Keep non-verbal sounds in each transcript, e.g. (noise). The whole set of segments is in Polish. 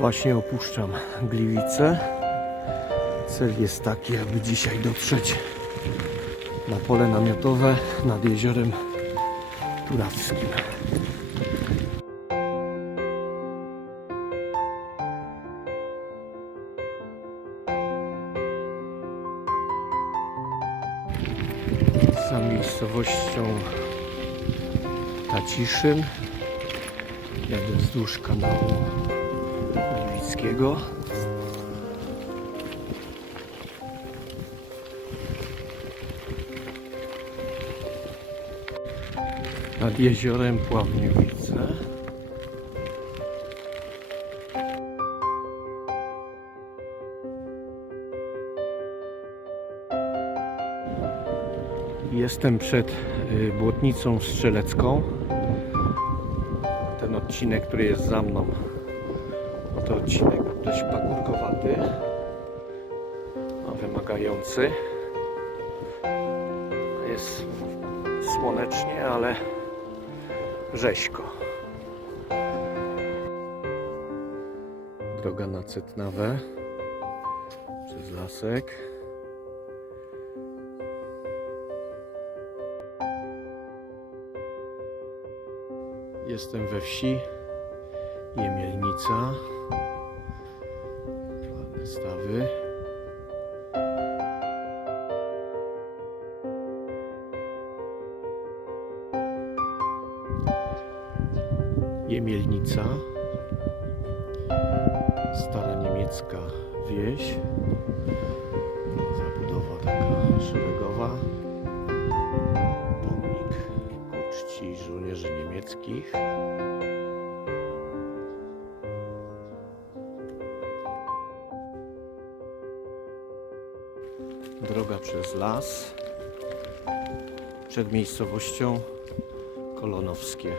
Właśnie opuszczam Gliwice. Cel jest taki, aby dzisiaj dotrzeć na pole namiotowe nad jeziorem Turawskim. Za miejscowością Taciszyn jadę wzdłuż kanału Gliwickiego. Nad jeziorem Pławniowice. Jestem przed y, błotnicą strzelecką. Ten odcinek, który jest za mną, to odcinek dość pagórkowaty, a wymagający. Jest słonecznie, ale rzeźko. Droga na Cytnawę przez lasek. Jestem we wsi Jemielnica. Jemielnica. Stara niemiecka wieś. Zabudowa taka szeregowa. Pomnik ku czci żołnierzy niemieckich. Droga przez las. Przed miejscowością Kolonowskie.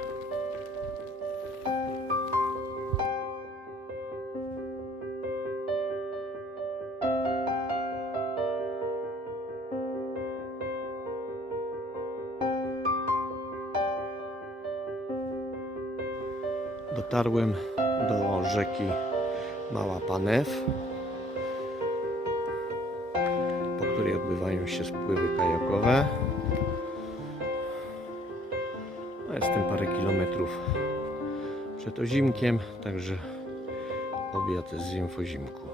Dotarłem do rzeki Mała Panew, której odbywają się spływy kajakowe. A jestem parę kilometrów przed Ozimkiem, także obiad zjem w Ozimku.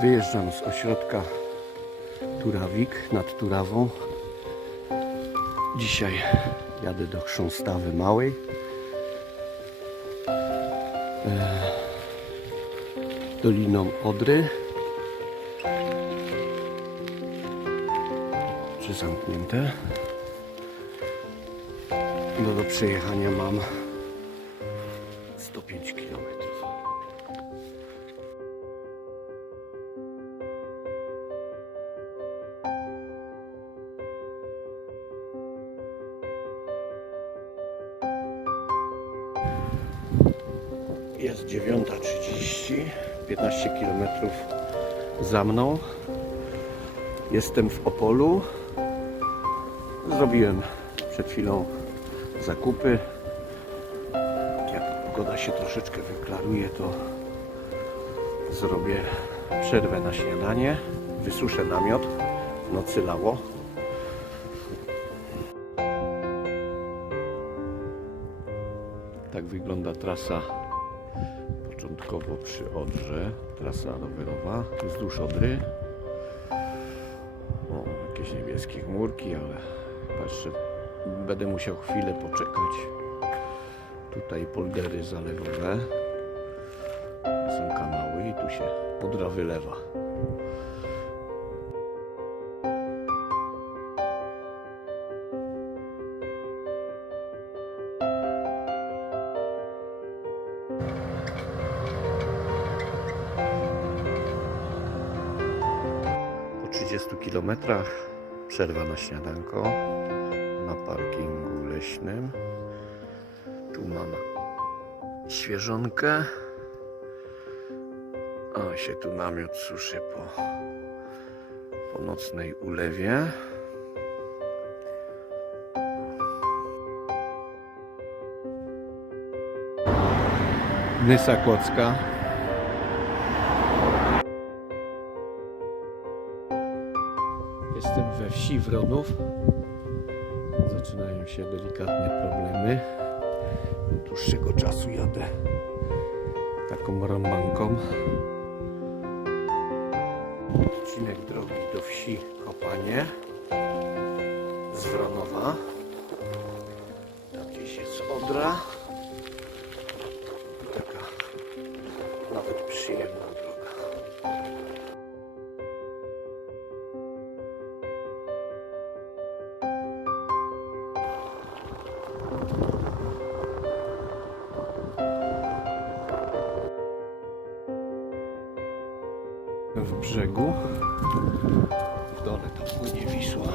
Wyjeżdżam z ośrodka Turawik nad Turawą. Dzisiaj jadę do Chrząstawy Małej. E, Doliną Odry. Czy zamknięte? No do przejechania mam 105 kilometrów. Za mną. Jestem w Opolu. Zrobiłem przed chwilą zakupy. Jak pogoda się troszeczkę wyklaruje, to zrobię przerwę na śniadanie. Wysuszę namiot. W nocy lało. Tak wygląda trasa początkowo przy Odrze, trasa rowerowa wzdłuż Odry. O, jakieś niebieskie chmurki, ale patrzę, będę musiał chwilę poczekać. Tutaj poldery zalewowe. Są kanały i tu się Odra wylewa. 30 kilometrach przerwa na śniadanko na parkingu leśnym. Tu mam świeżonkę A się tu namiot suszy po, po nocnej ulewie. Nysa Kłodzka. Wsi Wronów. Zaczynają się delikatne problemy. Od dłuższego czasu jadę taką rąbanką. Odcinek drogi do wsi Kopanie z Wronowa. Tam gdzieś jest Odra. Brzegu. W dole tam płynie Wisła.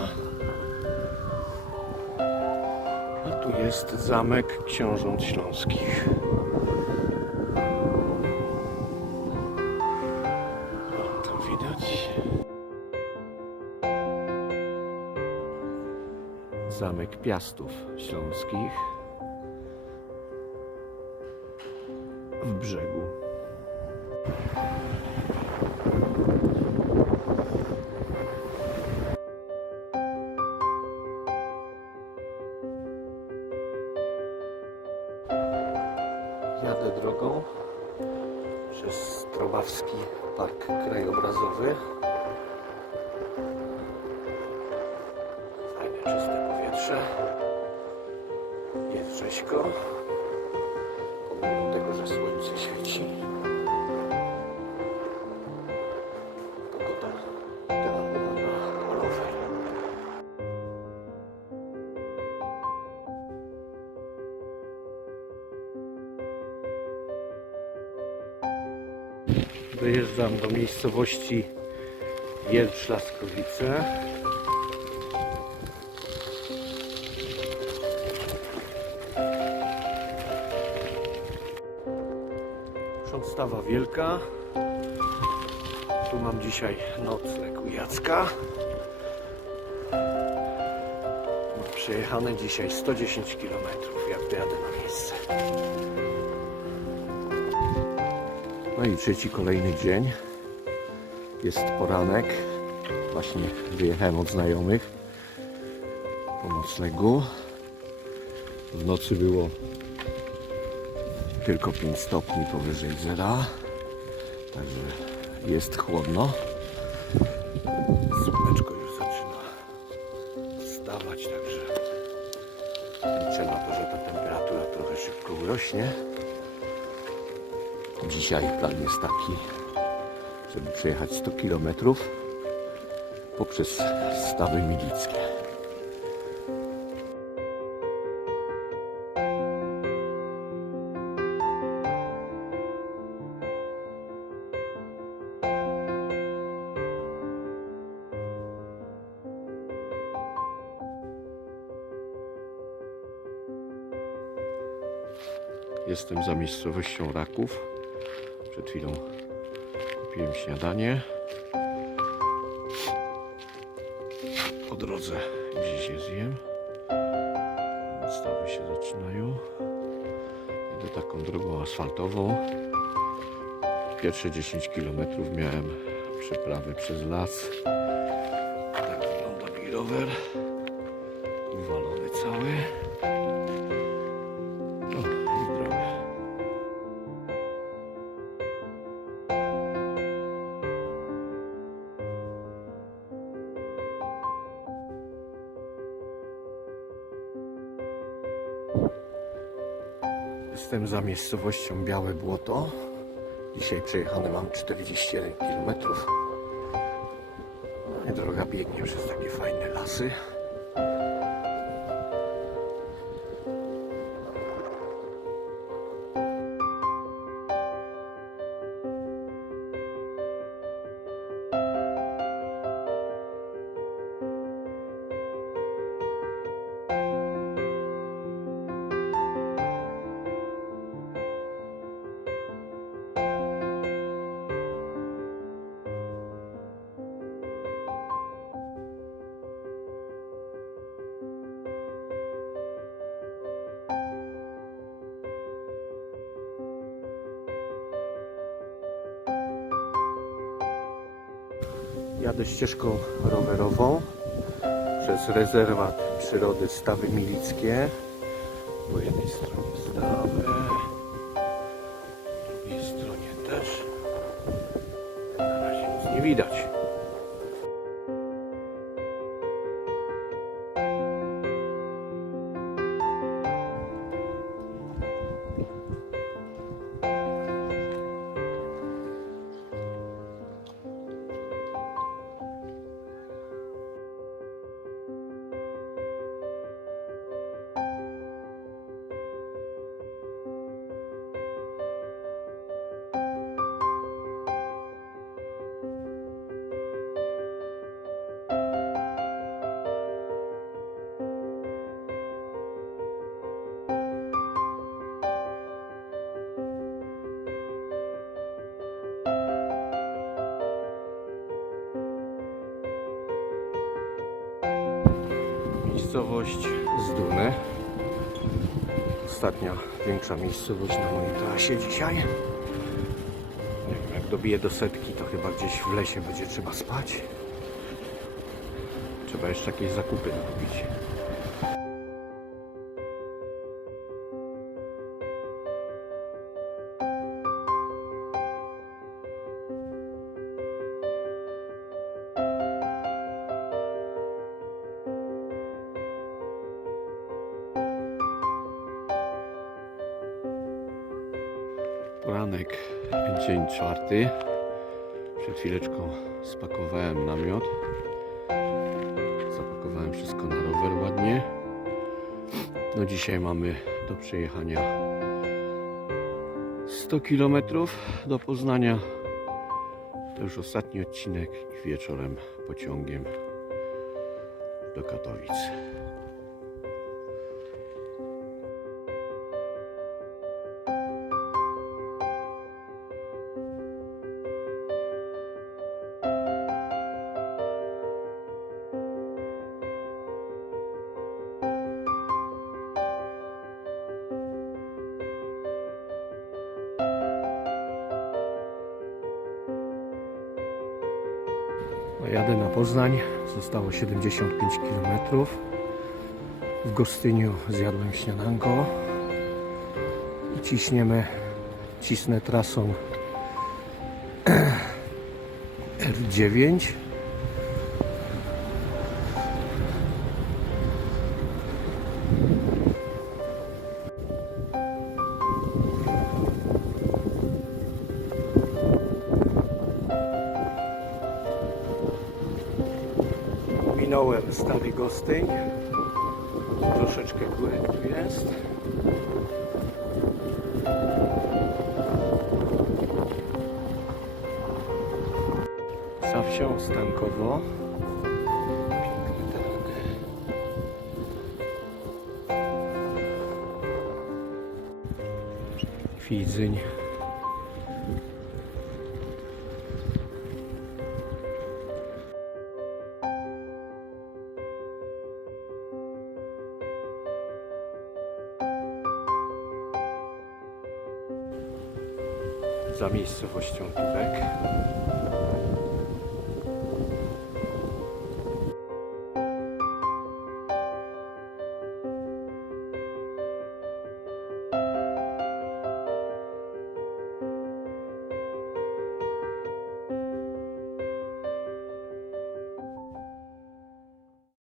A tu jest zamek książąt śląskich. Widać. Zamek Piastów Śląskich w brzegu. Jadę drogą przez Trobawski Park Krajobrazowy. Dojeżdżam do miejscowości Wiercz Laskowice. Przedstawa Wielka. Tu mam dzisiaj nocleg u Jacka. Przejechane dzisiaj 110 km, jak dojadę na miejsce. No i trzeci kolejny dzień. Jest poranek. Właśnie wyjechałem od znajomych po noclegu. W nocy było tylko 5 stopni powyżej zera. Także jest chłodno. Słoneczko już zaczyna wstawać, także liczę na to, że ta temperatura trochę szybko urośnie. Dzisiaj plan jest taki, żeby przejechać 100 km poprzez stawy milickie. Jestem za miejscowością Raków. Przed chwilą kupiłem śniadanie. Po drodze gdzieś je zjem. Stawy się zaczynają. Jedę taką drogą asfaltową. Pierwsze 10 km miałem przeprawy przez las. Tak wygląda mi rower. Uwalony cały. Jestem za miejscowością Białe Błoto. Dzisiaj przejechane mam 41 km. No i droga biegnie przez takie fajne lasy. Jadę ścieżką rowerową przez rezerwat przyrody Stawy Milickie. Po jednej stronie stawy, po drugiej stronie też. Na razie nic nie widać. Miejscowość Zduny. Ostatnia większa miejscowość na mojej trasie dzisiaj. Nie wiem, jak dobiję do setki, to chyba gdzieś w lesie będzie trzeba spać. Trzeba jeszcze jakieś zakupy zrobić. Dzień czwarty. Przed chwileczką spakowałem namiot. Zapakowałem wszystko na rower ładnie. No dzisiaj mamy do przejechania 100 km do Poznania. To już ostatni odcinek i wieczorem pociągiem do Katowic. No, jadę na Poznań. Zostało 75 km. W Gostyniu zjadłem śniadanko. I ciśniemy, cisnę trasą (clears throat) R9. Gostyń. Troszeczkę górek tu jest. Za wsią Stankowo. Piękne tereny. Widzyń. Za miejscowością Tubek.